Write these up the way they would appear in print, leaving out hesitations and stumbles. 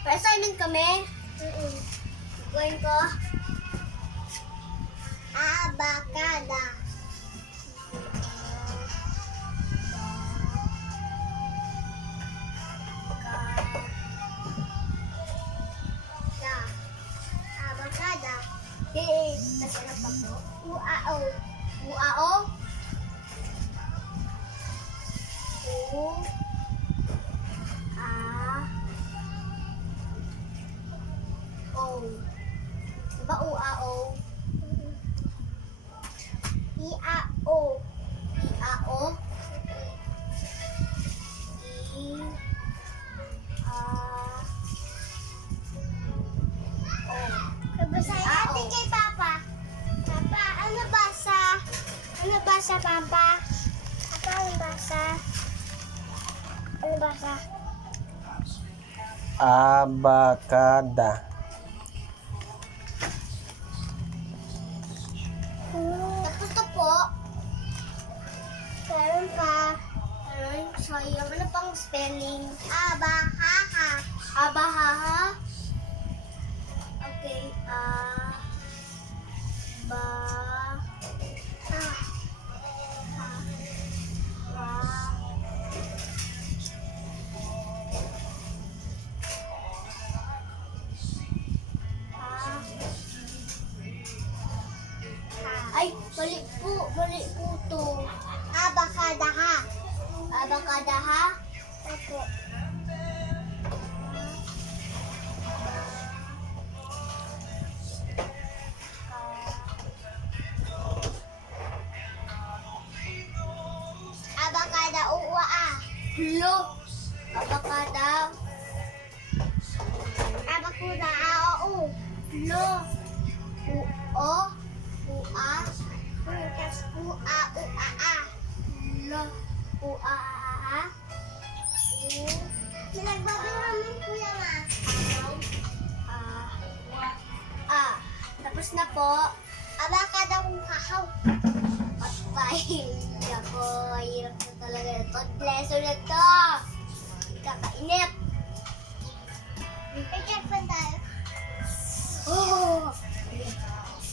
May assignment kami. Gawin ko. Abakada. Abakada. Okay. Tapos ano pa po? Uao. Uao. U. A. O. Diba uao? Iao. Iao. Basahin natin kay Papa. Papa, ano basa? Ano basa, Papa? Papa, ano basa? Ano basa? Abakada. Tapos na po. Meron pa. Meron, sayang. Ano pang spelling? Abahaha. Abahaha. Okay, ay, mali po to. Abakadaha. Abakadaha? Opo. Abakada uwa. Lo. Abakada. Abakuda ao. Lo. Uo. Ua. Tapos ua ua. Lo. Ua a. Nagbabalaman kuya ma. Tapos na po. Abakada uhahaw. Patay. Ako, hirap na talaga na to. Lesson na to. Kakainip. Picture pa tayo. Oh!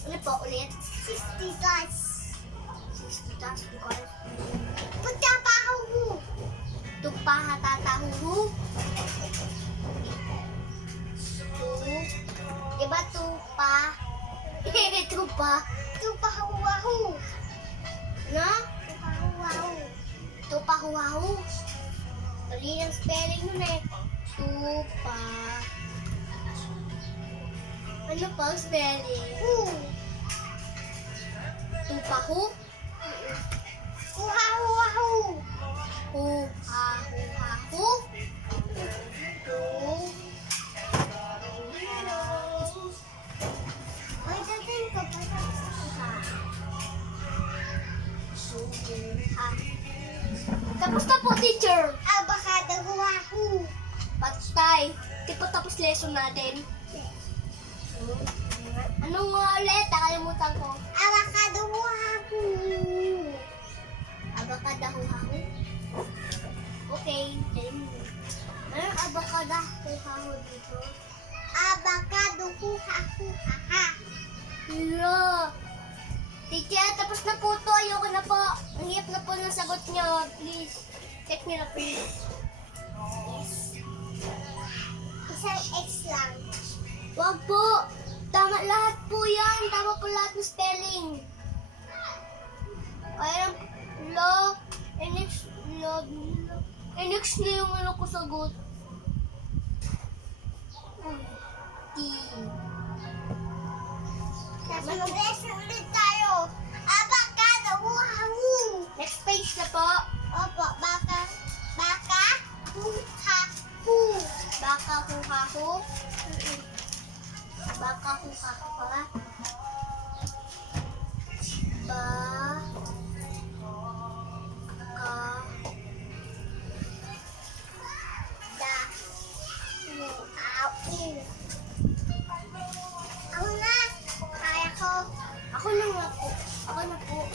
Ano po ulit? 60 guys. 60 guys. Punta pa ako mo. Tupa hatatahu mo. Diba tupa? Tupa. Tupa hawahu. Na? Tupa huwahu. Mali ng spelling nun eh. Tupa. Ano pa ang spelling? Tupahu? Huhahu. Huhahu. Ay, dating ko pa tapos na po, teacher. Abakada huwahu. Patay. Di po tapos lesson natin. Anong nga ulit? Nakalimutan ko. Abakada huwahu. Abakada huwahu. Okay. Anong abakada huwahu dito? Abakada huwahu. Hello. Teacher, tapos na po to. Ayoko na po. Ang hirap na po ng sagot niyo. Please. Check niyo na please. Yes. Isang X lang. Wag po. Tama lahat po yan. Tama po lahat ng spelling. Ayun. Lo. NX. Lo. NX na yung ano ko sagot. T. Mag-lesson ulit tayo. Abakada huwahu. Next page na po. Opo, baka huhahu. Baka huhahu. Baka huhahu pala. Ako na nga po. Ako na po.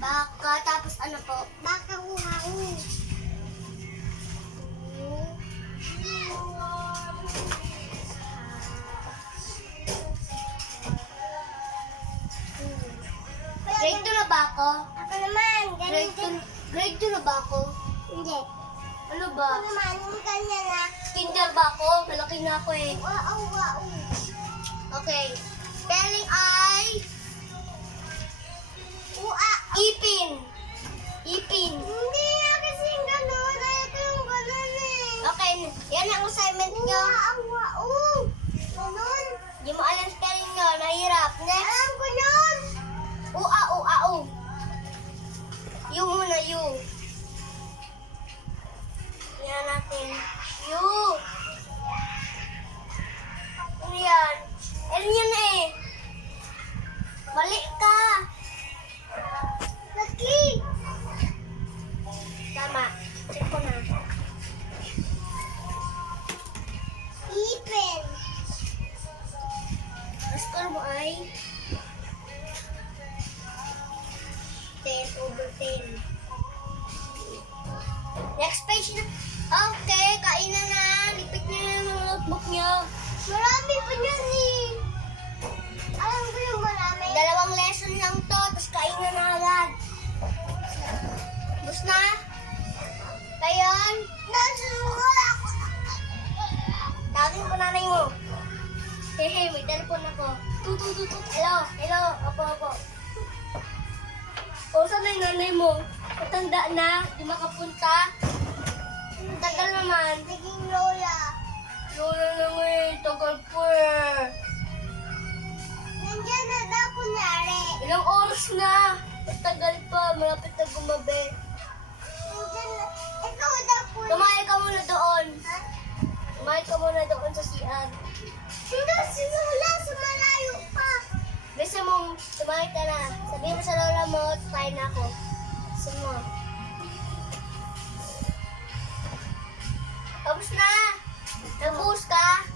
Baka, tapos ano po? Baka huhahu. Ano ba? Ano naman, yung kanya na. Kinder ba ako? Malaki na ako eh. Wow. Okay. Spelling ay... Ipin. Ipin. Hindi na kasi gano'n. Ito yung gano'n eh. Okay. Yan ang assignment nyo. Gano'n. Hindi mo alam spelling nyo. Nahirap. Next. Alam ko yun. U. U muna, U. Yan natin. U. Ano yan? Ano yan eh? Balik ka. Laki. Tama. Check ko na. Ipin. Ang score mo ay 10/10. Next page na. Okay, kainan na. Lipit niyo yung mga notebook niyo. Marami pa niyan eh. Alam ko yung marami. 2 lesson lang to, tapos kainan na agad. Bus na? Kayon? Nasusugal ako. Tawagin ko nanay mo. Hehe, may telepon ako. Tut. Hello. Apo. O, saan na yung nanay mo? Matanda na, di makapunta. Tagal naman. Naging lola. Lola lang eh, tagal po eh. Nandiyan na daw kunyari. Ilang oras na? Tagal pa, malapit na gumabi. Nandiyan na. Ikaw daw po. Tumahay ka muna doon. Ha? Tumahay ka muna doon sa CR. Hindi, si Lola, sa malayo pa. Bisa mo, tumahay ka na. Sabihin mo sa lola mo, tayo na ako. Gusto mo. Tapos na. Nag-boost ka.